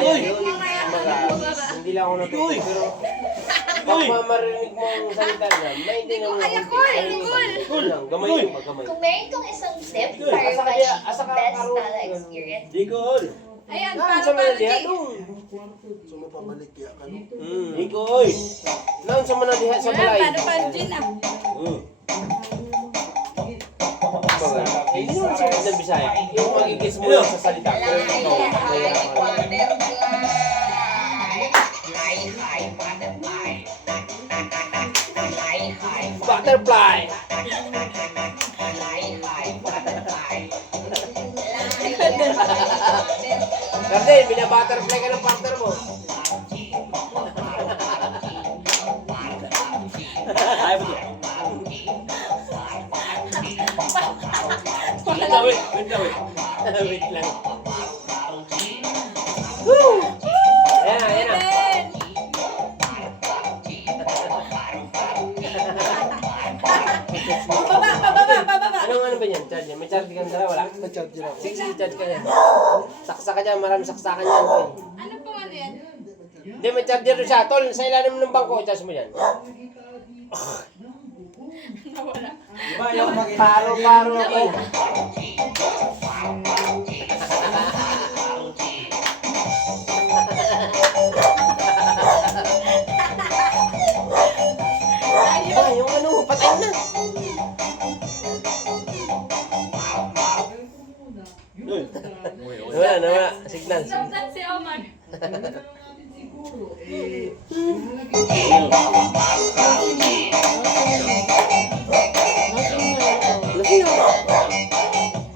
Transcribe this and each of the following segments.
Bisaya yun. Hindi lang ako natutuwa. Pero pag marinig mo ang salita niya, may hindi naman ako. Gamay yung paggamay. Kung meron kang isang tip para Asa ka best karoon. tala experience. Digol. Ayan, Naan paano sa paano, manadiha Jay? doon. Sumapabalik kaya ka, no? Digol. Naan sa manadiha sa Ayan, balay. paano paano, Jin ah? Hindi naman sa ng Bisaya. Yung magigis mo lang sa salita. Pero ikaw, mahirap ka. Butterfly. Kasi bina-butterfly ka ng partner mo. Ay, buto. Wait lang. Woo! Ayan na, ayan na. Pababa. Ano ba yan? Charge yan? May charge ka na wala? Na-charger ako. Sige, charge ka yan. Saksa ka dyan, maraming saksakan yan. Ano po ano yan? Hindi, may charger doon siya. Tol, sa ilalim ng bangko, charge mo yan. Nawala. Paro ako. Ay, yung ano, patay na. Nawala. Signal. Nasaan si Omar?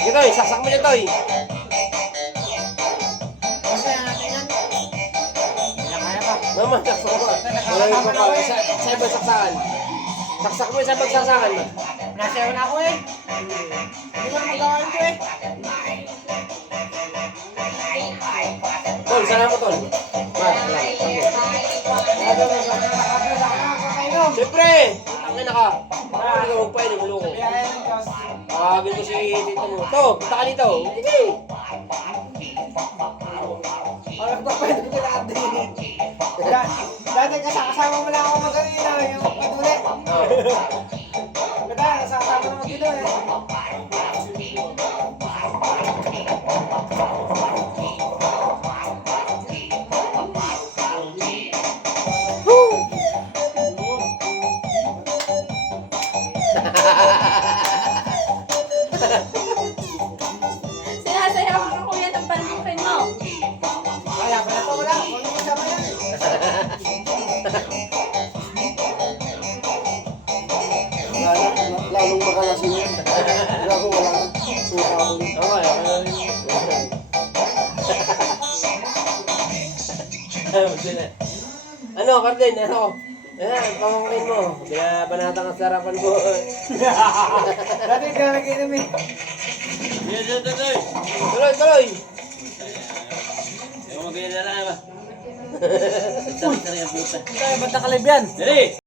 Ito, saksak mo dito, eh. Mama, saksak mo. Wala yung papa. Sa ibang saksakan. Saksak mo sa ibang saksakan. Nasayaw na ako eh. Hindi ko na magawa ito eh. Tol, sana mo, Tol. Siyempre! Tangin na ka. Hindi ka magpain, ulo ko. Tawagin ko si tito mo. To, punta ka dito. Sige. Parang papayad ko na ate. Dati kasama mo lang ako mag-alina yung patuli. Kaya kasama mo na mag-ino eh. Sinasayaw ko kuya ng panukin mo. Kaya pala ito wala. Kung ano siya pa yan. Lalong makalasing yun. Kaya ako wala na. Suka ako yun. Okay. Ano, Carden? Ano? Ayan, pamangkin mo. Binabanata ka sa harapan ko. Dati ka nag-inom eh. Tuloy! Kaya ba't nakalib yan? Dali!